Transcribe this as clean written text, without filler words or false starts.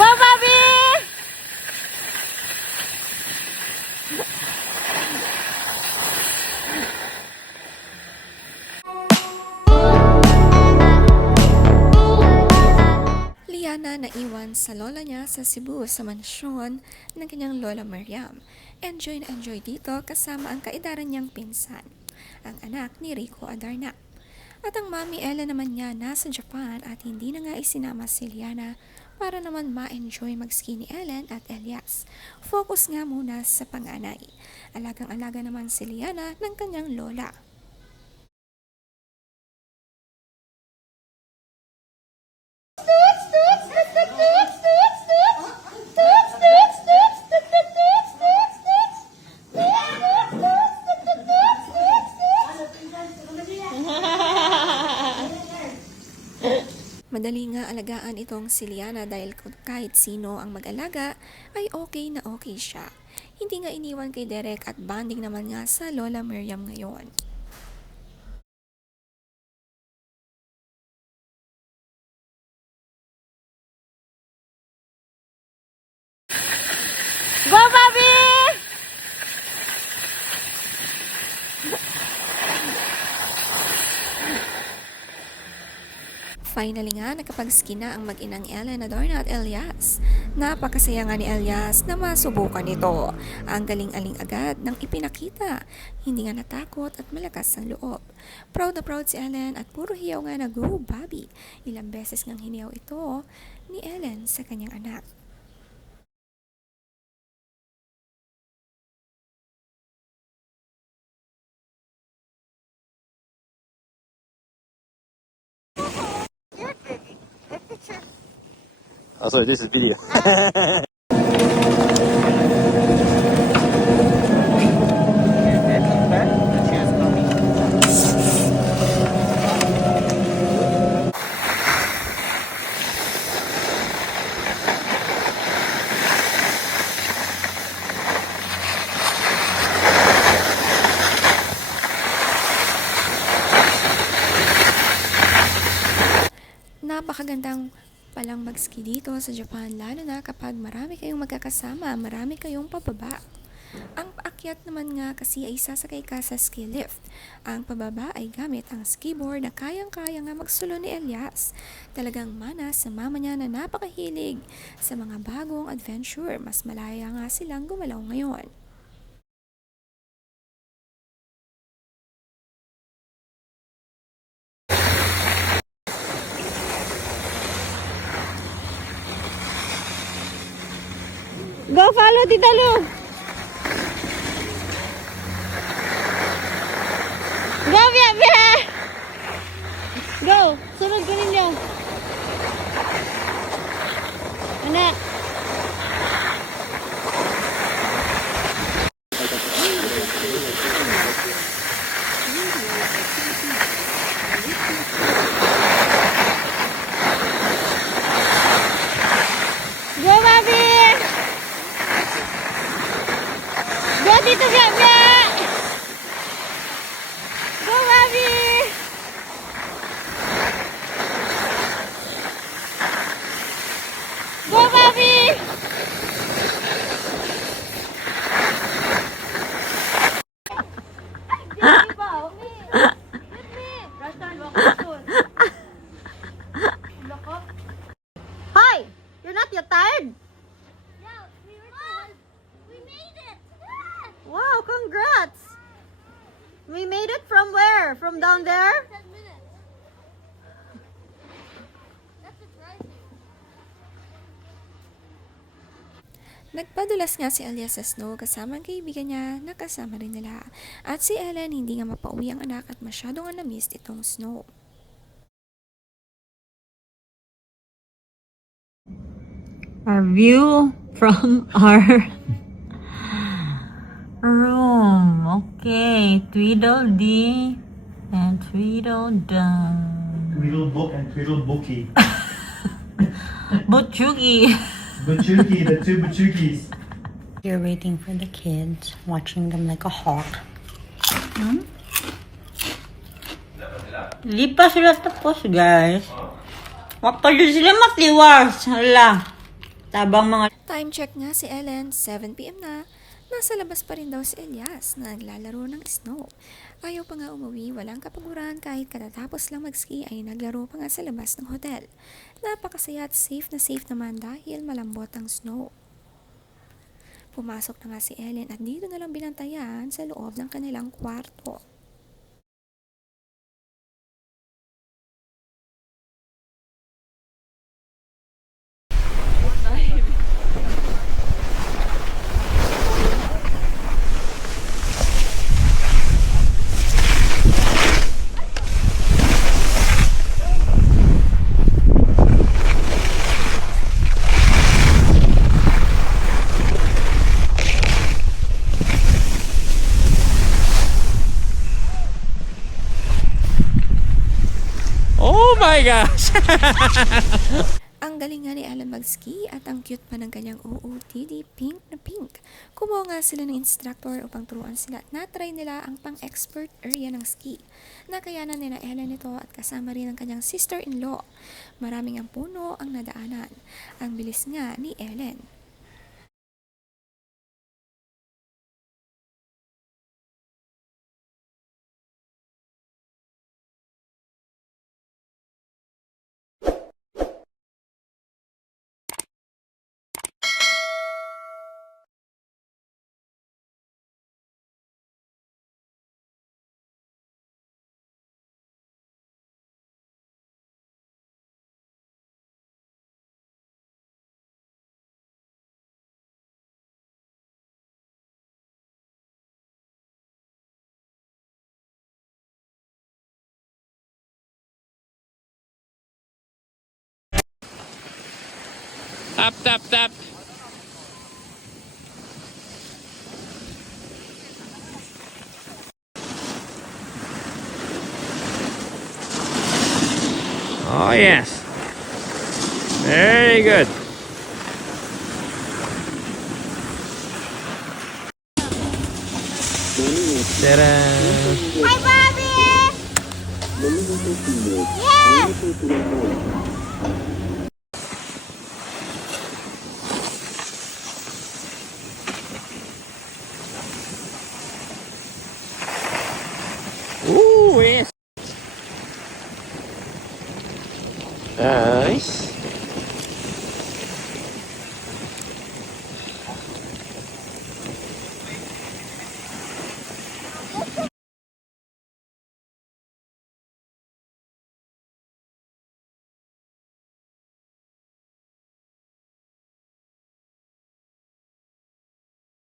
Go, Bobby! Liana naiwan sa lola niya sa Cebu sa mansyon ng kanyang lola Miriam. Enjoy na enjoy dito kasama ang kaedaran niyang pinsan, ang anak ni Rico Adarna. At ang mami Ella naman niya nasa Japan at hindi na nga isinama si Liana para naman ma-enjoy mag-ski ni Ellen at Elias. Focus nga muna sa panganay. Alagang-alaga naman si Liana ng kanyang lola. Madali nga alagaan itong si Liana dahil kahit sino ang mag-alaga ay okay na okay siya. Hindi nga iniwan kay Derek at bonding naman nga sa Lola Miriam ngayon. Go, Bobby! Finally nga, nakapag-ski na ang mag-inang Ellen, Adarna at Elias. Napakasaya nga ni Elias na masubukan ito. Ang galing-aling agad ng ipinakita. Hindi nga natakot at malakas ang loob. Proud na proud si Ellen at puro hiyaw nga na go, Bobby. Ilang beses ngang hiniyaw ito ni Ellen sa kanyang anak. Oh, sorry, this is video. Napakagandang palang mag-ski dito sa Japan, lalo na kapag marami kayong magkakasama, marami kayong pababa. Ang paakyat naman nga kasi ay sasakay ka sa ski lift. Ang pababa ay gamit ang ski board na kayang-kaya nga magsulo ni Elias. Talagang mana sa mama niya na napakahilig sa mga bagong adventure. Mas malaya nga silang gumalaw ngayon. Go, follow, Tita Lu! Go, Bia, Bia! Go! Sunod ko ninyo. Anak! Go, Bobby! Go, Tito Bia, Bia! Go, Bobby! Go, Bobby! Hi! You're not yet tired? We made it! Wow, congrats! We made it from where? From down there? 10 minutes. That's surprising. Nagpadulas nga si Elias sa snow kasama ang kaibigan niya na kasama rin nila. At si Ellen hindi nga mapauwi ang anak at masyadong na-miss itong snow. Our view from our room. Okay, Tweedledee and Tweedledum. Tweedlebook and Tweedlebookie. Butchugi. Buchuki, the two Buchukis. You're waiting for the kids, watching them like a hawk. Di pa sila tapos, guys. Wag pa din sila matiwas. Hala. Tabang mga Time check nga si Ellen, 7 p.m. na. Nasa labas pa rin daw si Elias na naglalaro ng snow. Ayaw pa nga umuwi, walang kapaguran kahit katatapos lang mag-ski ay naglaro pa nga sa labas ng hotel. Napakasaya at safe naman dahil malambot ang snow. Pumasok na nga si Ellen at dito na lang binantayan sa loob ng kanilang kwarto. Oh my gosh! Ang galing nga ni Ellen mag-ski at ang cute pa ng kanyang OOTD, pink na pink. Kumuha nga sila ng instructor upang turuan sila at na-try nila ang pang-expert area ng ski. Nakayanan nila Ellen ito at kasama rin ang kanyang sister-in-law. Maraming ang puno ang nadaanan. Ang bilis nga ni Ellen. Tap, tap, tap. Oh, yes. Very good. Ta-da! Hi, Bobby! Yes!